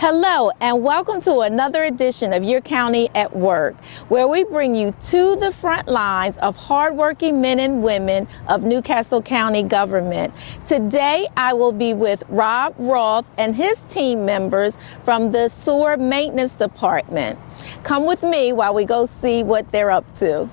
Hello and welcome to another edition of Your County at Work, where we bring you to the front lines of hardworking men and women of Newcastle County government. Today I will be with Rob Roth and his team members from the Sewer Maintenance Department. Come with me while we go see what they're up to.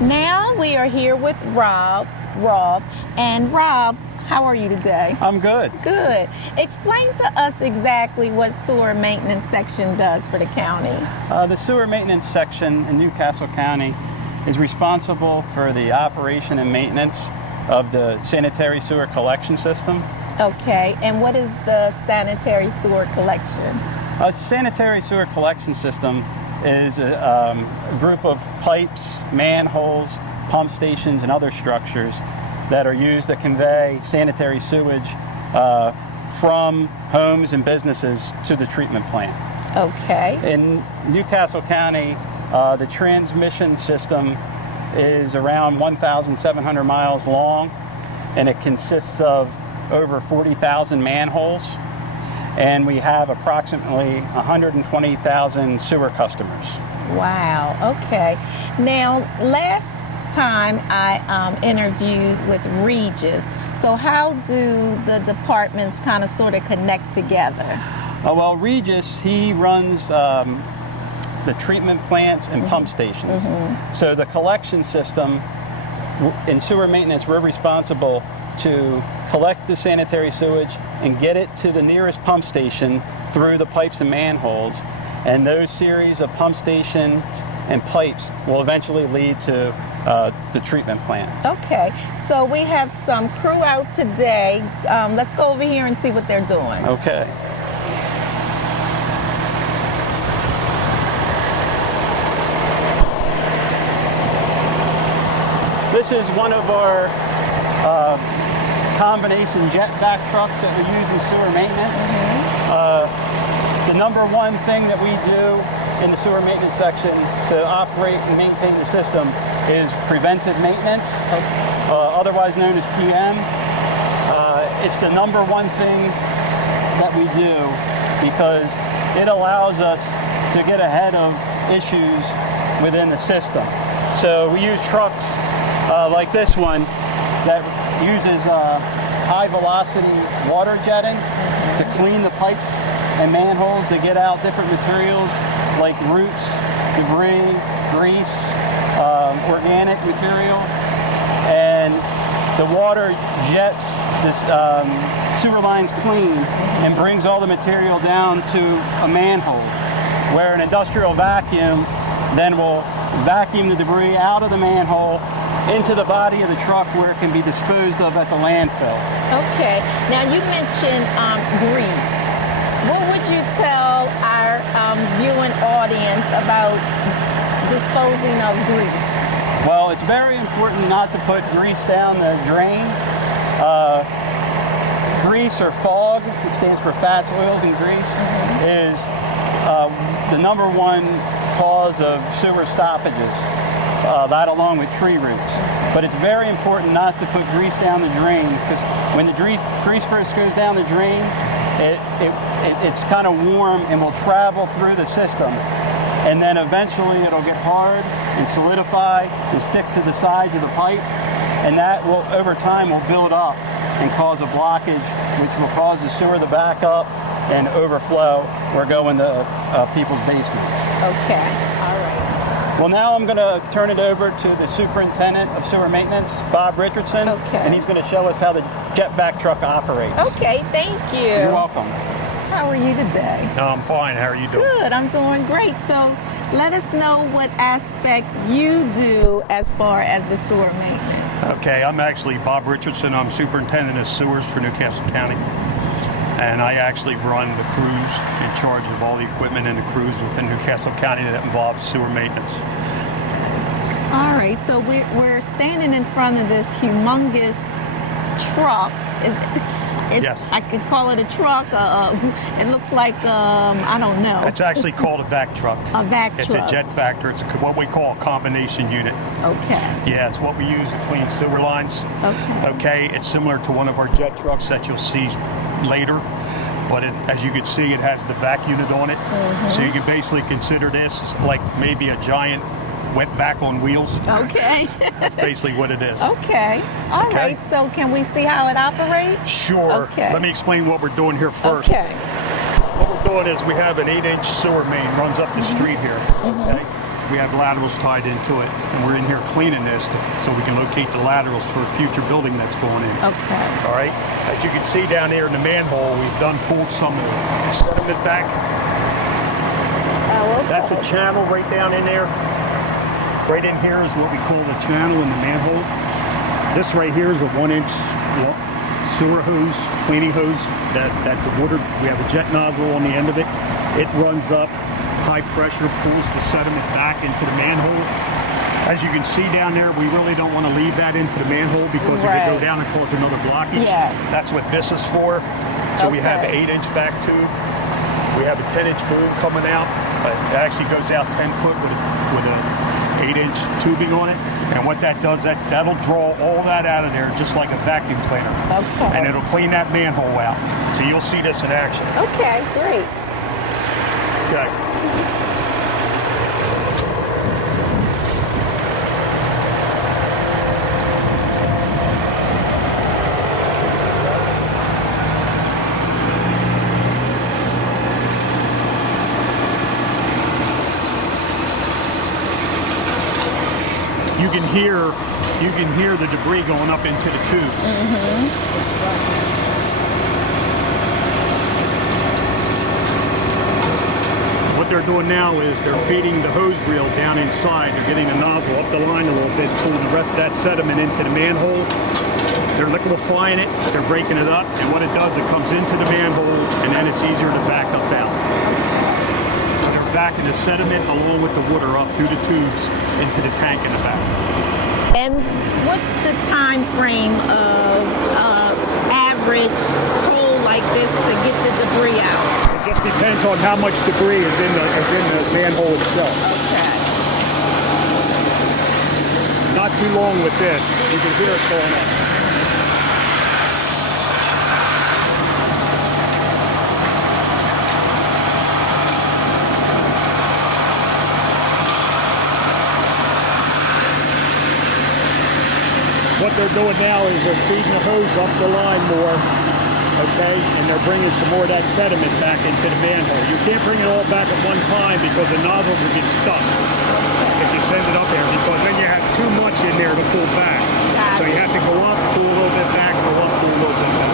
Now we are here with Rob Roth. And Rob, how are you today? I'm good. Good. Explain to us exactly what sewer maintenance section does for the county. The sewer maintenance section in Newcastle County is responsible for the operation and maintenance of the sanitary sewer collection system. Okay, and what is the sanitary sewer collection? A sanitary sewer collection system is a group of pipes, manholes, pump stations, and other structures that are used to convey sanitary sewage from homes and businesses to the treatment plant. Okay. In Newcastle County, the transmission system is around 1,700 miles long, and it consists of over 40,000 manholes, and we have approximately 120,000 sewer customers. Wow, okay. Now, last time I interviewed with Regis. So how do the departments kind of sort of connect together? Well, Regis, he runs the treatment plants and pump stations. So the collection system, in sewer maintenance, we're responsible to collect the sanitary sewage and get it to the nearest pump station through the pipes and manholes. And those series of pump stations and pipes will eventually lead to the treatment plant. Okay, so we have some crew out today. Let's go over here and see what they're doing. Okay. This is one of our combination jet vac trucks that we use in sewer maintenance. The number one thing that we do in the sewer maintenance section to operate and maintain the system is preventive maintenance, otherwise known as PM. It's the number one thing that we do because it allows us to get ahead of issues within the system. So we use trucks like this one that uses high velocity water jetting to clean the pipes and manholes to get out different materials like roots, debris, grease, organic material, and the water jets the sewer lines clean and brings all the material down to a manhole, where an industrial vacuum then will vacuum the debris out of the manhole into the body of the truck where it can be disposed of at the landfill. Okay, now you mentioned grease. What would you tell our viewing audience about disposing of grease? Well, it's very important not to put grease down the drain. Grease, or FOG, it stands for fats, oils, and grease, is the number one cause of sewer stoppages, that along with tree roots. But it's very important not to put grease down the drain, because when the grease first goes down the drain, it's kind of warm and will travel through the system, and then eventually it'll get hard and solidify and stick to the sides of the pipe, and that will over time will build up and cause a blockage, which will cause the sewer to back up and overflow or go into people's basements. Okay, all right. Well, now I'm going to turn it over to the superintendent of sewer maintenance, Bob Richardson, and he's going to show us how the jet vac truck operates. Okay, thank you. You're welcome. How are you today? I'm fine. How are you doing? Good, I'm doing great. So let us know what aspect you do as far as the sewer maintenance. Okay, I'm actually Bob Richardson. I'm superintendent of sewers for Newcastle County. And I actually run the crews, in charge of all the equipment and the crews within Newcastle County that involves sewer maintenance. All right, so we're standing in front of this humongous truck. Yes. I could call it a truck. It looks like, I don't know. It's actually called a vac truck. A vac truck. It's a jet vector. It's what we call a combination unit. Okay. Yeah, it's what we use to clean sewer lines. Okay. Okay, it's similar to one of our jet trucks that you'll see later. But as you can see, it has the vac unit on it. So you can basically consider this like maybe a giant wet vac on wheels. Okay. That's basically what it is. Okay. All Okay. right. So can we see how it operates? Sure. Okay. Let me explain what we're doing here first. Okay. What we're doing is we have an 8-inch sewer main runs up the street here. Okay. We have laterals tied into it, and we're in here cleaning this so we can locate the laterals for a future building that's going in. Okay. All right. As you can see down here in the manhole, we've done pulled some sediment back. Oh, okay. That's a channel right down in there. Right in here is what we call the channel in the manhole. This right here is a 1-inch sewer hose, cleaning hose that the water, we have a jet nozzle on the end of it. It runs up, high pressure pulls the sediment back into the manhole. As you can see down there, we really don't want to leave that into the manhole because it could go down and cause another blockage. Yes. That's what this is for. So we have an 8-inch vac tube. We have a 10-inch boom coming out. It actually goes out 10 foot with a 8-inch tubing on it, and what that does, that'll draw all that out of there just like a vacuum cleaner. Okay. And it'll clean that manhole out. So you'll see this in action. Okay, great. Okay. You can hear the debris going up into the tubes. What they're doing now is they're feeding the hose reel down inside. They're getting the nozzle up the line a little bit, pulling the rest of that sediment into the manhole. They're liquefying it, they're breaking it up, and what it does, it comes into the manhole, and then it's easier to back up out. So they're backing the sediment along with the water up through the tubes into the tank in the back. And what's the time frame of average pull like this to get the debris out? It just depends on how much debris is in the manhole itself. Okay. Not too long with this. You can hear it going up. What they're doing now is they're feeding the hose up the line more, okay, and they're bringing some more of that sediment back into the manhole. You can't bring it all back at one time because the nozzle will get stuck if you send it up there, because then you have too much in there to pull back. So you have to go up, pull a little bit back, go up, pull a little bit back.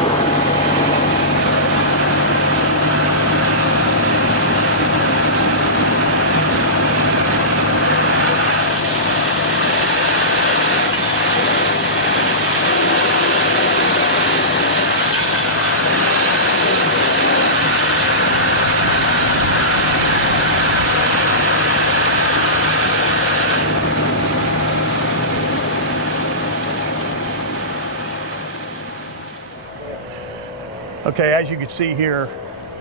Okay, as you can see here,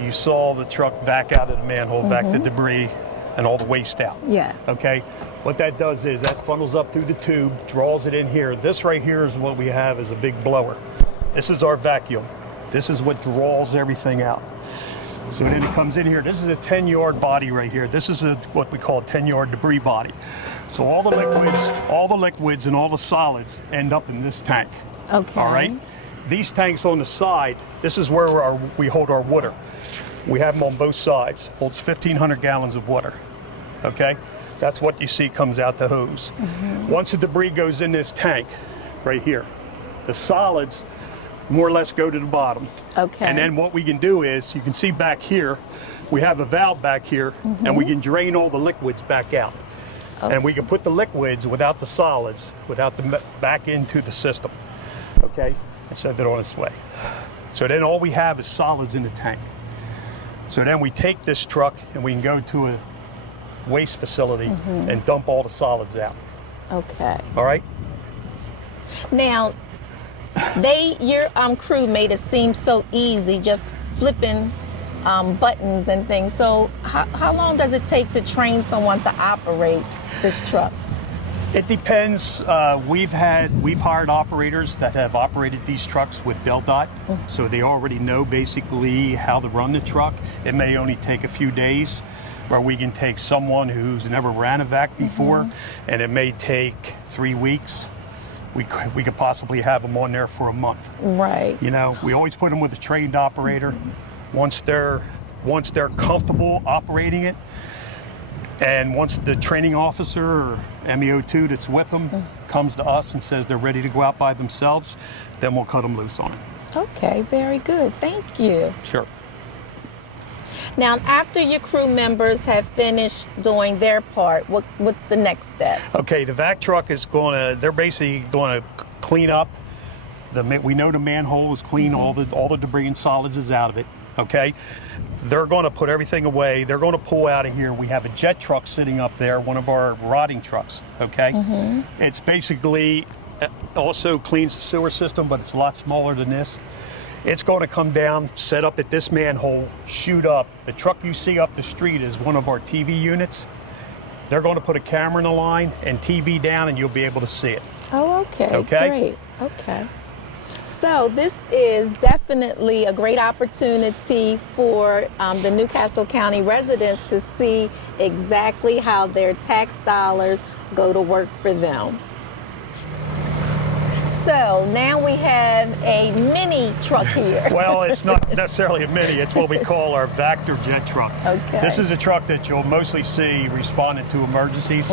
you saw the truck back out of the manhole, back the debris and all the waste out. Yes. Okay, what that does is that funnels up through the tube, draws it in here. This right here is what we have as a big blower. This is our vacuum. This is what draws everything out. So then it comes in here. This is a 10-yard body right here. This is what we call a 10-yard debris body. So all the liquids and all the solids end up in this tank. Okay. All right? These tanks on the side, this is where we hold our water. We have them on both sides. Holds 1,500 gallons of water. Okay? That's what you see comes out the hose. Once the debris goes in this tank, right here, the solids more or less go to the bottom. Okay. And then what we can do is, you can see back here, we have a valve back here, and we can drain all the liquids back out. And we can put the liquids without the solids, back into the system. Okay? And send it on its way. So then all we have is solids in the tank. So then we take this truck and we can go to a waste facility and dump all the solids out. Okay. All right? Now, your crew made it seem so easy, just flipping buttons and things. So how long does it take to train someone to operate this truck? It depends. We've hired operators that have operated these trucks with DelDOT, so they already know basically how to run the truck. It may only take a few days, where we can take someone who's never ran a vac before, and it may take 3 weeks. We could possibly have them on there for a month. Right. You know, we always put them with a trained operator. Once they're comfortable operating it, and once the training officer or MEO2 that's with them comes to us and says they're ready to go out by themselves, then we'll cut them loose on it. Okay, very good. Thank you. Sure. Now, after your crew members have finished doing their part, what's the next step? Okay, the vac truck is they're basically going to clean up. We know the manhole is clean, all the debris and solids is out of it. Okay, they're going to put everything away. They're going to pull out of here. We have a jet truck sitting up there, one of our rotting trucks. Okay, it's basically also cleans the sewer system, but it's a lot smaller than this. It's going to come down, set up at this manhole, shoot up. The truck you see up the street is one of our TV units. They're going to put a camera in the line and TV down, and you'll be able to see it. Oh, okay. Okay. Great. Okay. So this is definitely a great opportunity for the Newcastle County residents to see exactly how their tax dollars go to work for them. So now we have a mini truck here. Well, it's not necessarily a mini. It's what we call our Vector jet truck. Okay. This is a truck that you'll mostly see responding to emergencies.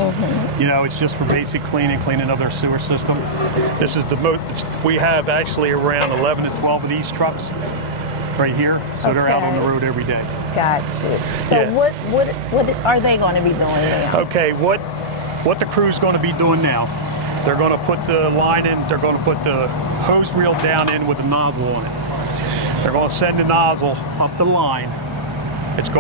You know, it's just for basic cleaning of their sewer system. This is the most, we have actually around 11 to 12 of these trucks right here. So they're out on the road every day. Gotcha. So Yeah. what are they going to be doing now? Okay, what the crew's going to be doing now, they're going to put the line in, they're going to put the hose reel down in with a nozzle on it. They're going to send the nozzle up the line. It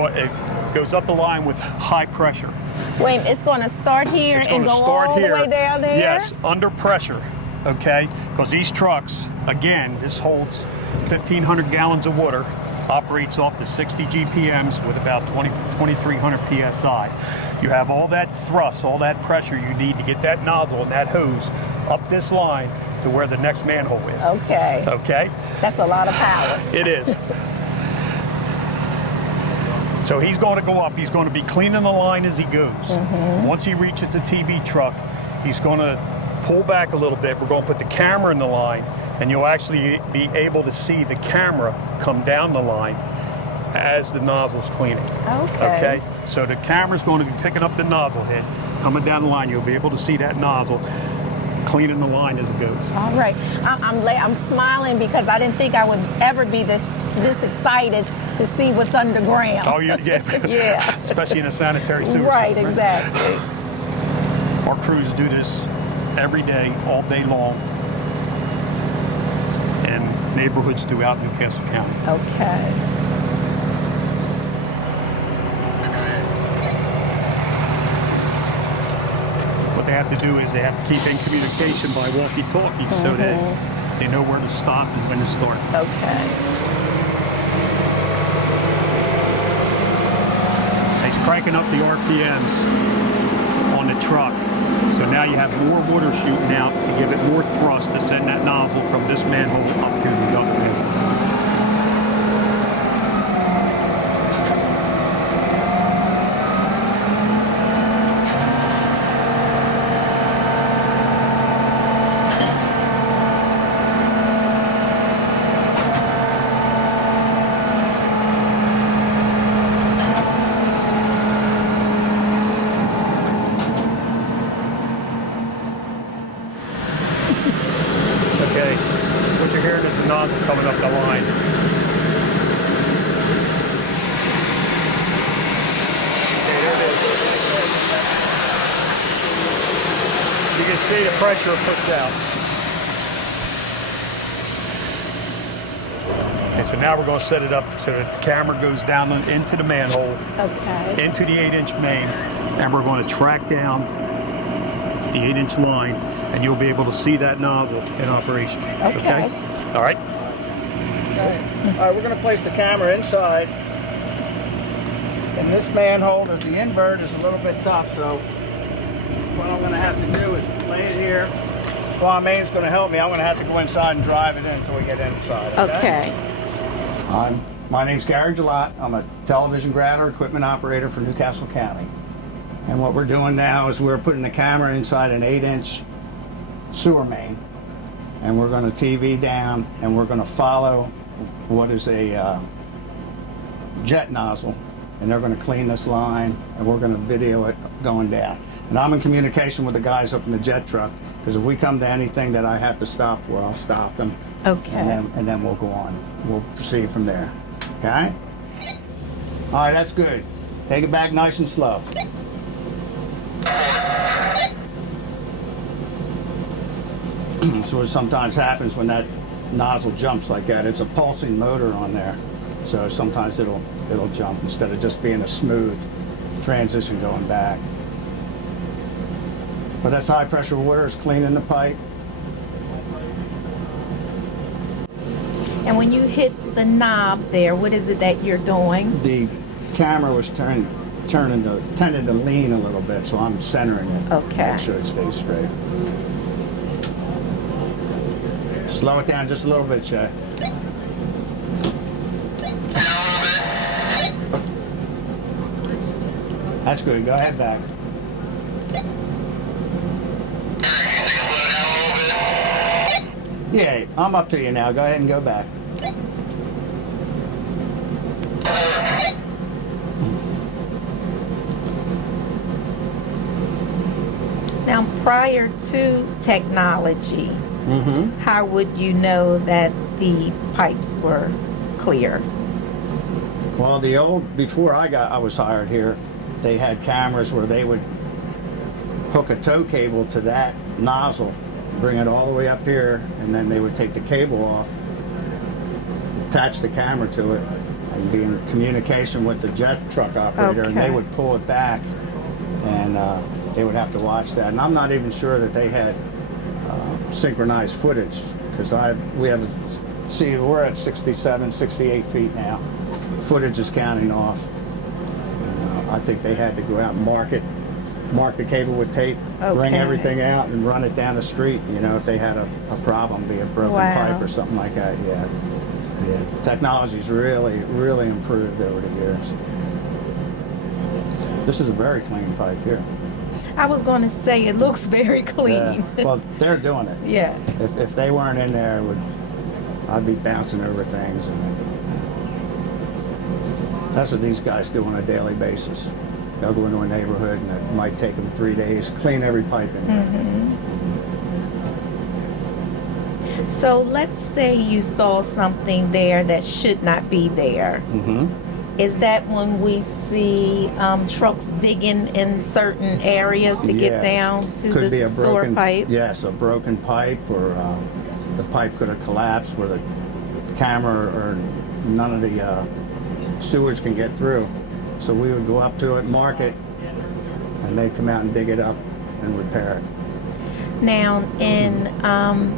goes up the line with high pressure. Wait, it's going to start here It's and going go to start all here. the way down there? Yes, under pressure, okay? Because these trucks, again, this holds 1,500 gallons of water, operates off the 60 GPMs with about 2,300 PSI. You have all that thrust, all that pressure you need to get that nozzle and that hose up this line to where the next manhole is. Okay. Okay? That's a lot of power. It is. So he's going to go up. He's going to be cleaning the line as he goes. Once he reaches the TV truck, he's going to pull back a little bit. We're going to put the camera in the line, and you'll actually be able to see the camera come down the line as the nozzle's cleaning. Okay. So the camera's going to be picking up the nozzle head, coming down the line. You'll be able to see that nozzle cleaning the line as it goes. All right. I'm smiling because I didn't think I would ever be this excited to see what's underground. Oh, yeah. Yeah. Especially in a sanitary sewer Right, system, exactly. Our crews do this every day, all day long, in neighborhoods throughout Newcastle County. Okay. What they have to do is they have to keep in communication by walkie-talkie so that they know where to stop and when to start. Okay. It's cranking up the RPMs on the truck. So now you have more water shooting out to give it more thrust to send that nozzle from this manhole up to the other manhole. Okay, what you're hearing is the nozzle coming up the line. Okay, there it is. You can see the pressure pushed out. Okay, so now we're going to set it up so that the camera goes down into the manhole, Okay. into the 8-inch main, and we're going to track down the 8-inch line, and you'll be able to see that nozzle in operation. Okay. All right. All right, we're going to place the camera inside. In this manhole, the invert is a little bit tough, so what I'm going to have to do is lay it here. While Main's going to help me, I'm going to have to go inside and drive it in until we get inside. Okay. My name's Gary Gillott. I'm a television grouter equipment operator for Newcastle County. And what we're doing now is we're putting the camera inside an 8-inch sewer main. And we're going to TV down and we're going to follow what is a jet nozzle. And they're going to clean this line and we're going to video it going down. And I'm in communication with the guys up in the jet truck, because if we come to anything that I have to stop for, I'll stop them. Okay. And then we'll go on. We'll proceed from there. Okay? All right, that's good. Take it back nice and slow. So what sometimes happens when that nozzle jumps like that, it's a pulsing motor on there. So sometimes it'll jump instead of just being a smooth transition going back. But that's high pressure water, it's cleaning the pipe. And when you hit the knob there, what is it that you're doing? The camera was tending to lean a little bit, so I'm centering it. Okay. Make sure it stays straight. Slow it down just a little bit, Shay. That's good. Go ahead back. Yeah, I'm up to you now. Go ahead and go back. Now, prior to technology, how would you know that the pipes were clear? Well, before I was hired here, they had cameras where they would hook a tow cable to that nozzle, bring it all the way up here, and then they would take the cable off, attach the camera to it, and be in communication with the jet truck operator, and they Okay. would pull it back, and they would have to watch that. And I'm not even sure that they had synchronized footage, because we're at 67, 68 feet now. Footage is counting off. And, I think they had to go out and mark the cable with tape, bring Okay. everything out and run it down the street, if they had a problem, be it broken Wow. pipe or something like that. Yeah. Technology's really, really improved over the years. This is a very clean pipe here. I was going to say it looks very clean. Yeah. Well, they're doing it. Yeah. If they weren't in there, I'd be bouncing over things. And that's what these guys do on a daily basis. They'll go into a neighborhood and it might take them 3 days, clean every pipe in there. So let's say you saw something there that should not be there. Is that when we see trucks digging in certain areas to get Yes. down to Could be the a sewer broken pipe? Yes, a broken pipe, or the pipe could have collapsed where the camera or none of the sewage can get through. So we would go up to it, mark it, and they'd come out and dig it up and repair it. Now, in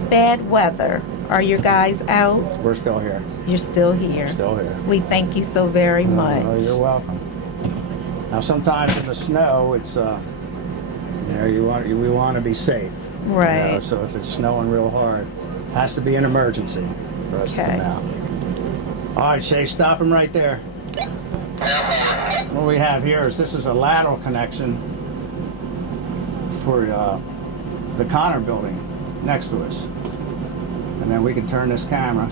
bad weather, are your guys out? We're still here. You're still here. Still here. We thank you so very much. Oh, you're welcome. Now, sometimes in the snow, it's we want to be safe. Right. So if it's snowing real hard, it has to be an emergency for us to Okay. come out. All right, Shay, stop him right there. What we have here is this is a lateral connection for the Connor building next to us. And then we can turn this camera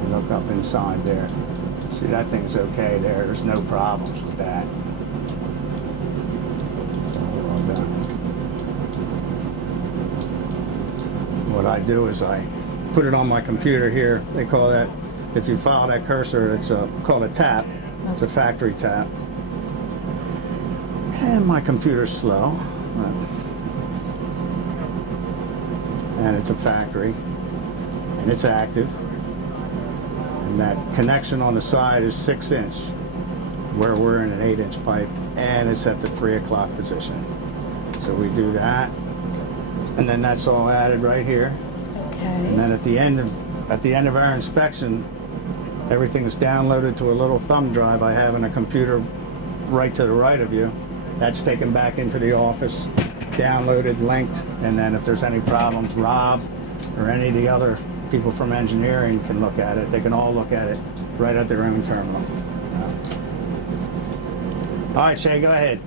and look up inside there. See, that thing's okay there. There's no problems with that. So we're all done. What I do is I put it on my computer here. They call that, if you follow that cursor, it's called a tap. It's a factory tap. And my computer's slow. And it's a factory. And it's active. And that connection on the side is 6-inch, where we're in an 8-inch pipe, and it's at the 3 o'clock position. So we do that. And then that's all added right here. Okay. And then at the end of our inspection, everything is downloaded to a little thumb drive I have in a computer right to the right of you. That's taken back into the office, downloaded, linked, and then if there's any problems, Rob or any of the other people from engineering can look at it. They can all look at it right at their own terminal. All right, Shay, go ahead.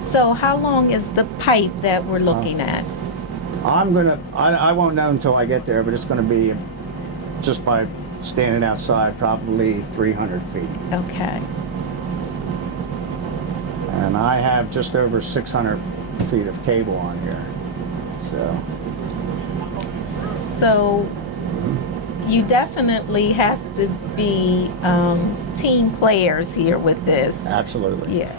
So how long is the pipe that we're looking at? I won't know until I get there, but it's gonna be, just by standing outside, probably 300 feet. Okay. And I have just over 600 feet of cable on here. So you definitely have to be team players here with this. Absolutely. Yeah.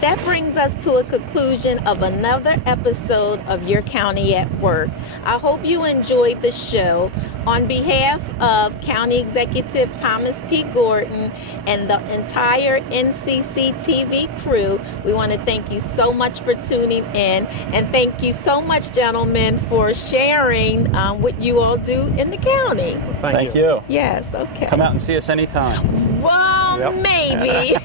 That brings us to a conclusion of another episode of Your County at Work. I hope you enjoyed the show. On behalf of County Executive Thomas P. Gordon and the entire NCC TV crew, we want to thank you so much for tuning in, and thank you so much, gentlemen, for sharing what you all do in the county. Thank you. Yes, okay. Come out and see us anytime. Well, Yep. maybe.